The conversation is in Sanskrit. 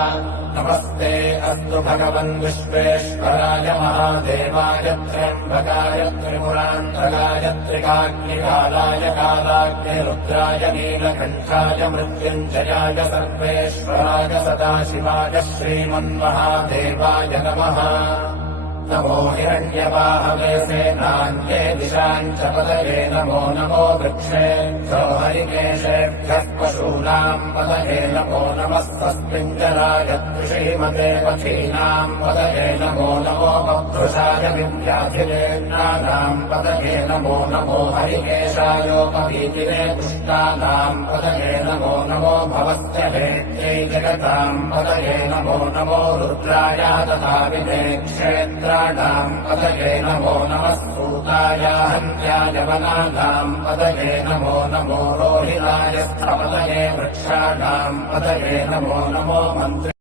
नमस्ते अस्तु भगवन् विश्वेश्वराय महादेवाय त्र्यम्बकाय त्रिपुरान्तकाय त्रिकाग्निकालाय कालाग्निरुद्राय नीलकण्ठाय मृत्युञ्जयाय सर्वेश्वराय सदाशिवाय श्रीमन्महादेवाय नमः। नमो हिरण्यवाहवे सेनान्ये दिशाम् च पतये नमो नमो वृक्षेभ्यो हरिकेशेभ्यः पशूनाम् पतये नमो नमस्तस्मिञ्जराय श्रीमते पथीनाम् पतये नमो नमो बभ्रुषाय विव्याधिरेन्द्राणाम् पतये नमो नमो हरिकेशायोपवीतिरे पुष्टानाम् पतये नमो नमो भवस्य हेत्यै जगताम् पतये नमो नमो रुद्राय तथा विदे क्षेत्राणाम् पतये नमो नमः सूताय हन्त्याय वनानाम् पतये नमो नमो रोहिताय स्थपतये वृक्षाणाम् पतये नमो नमो मन्त्रि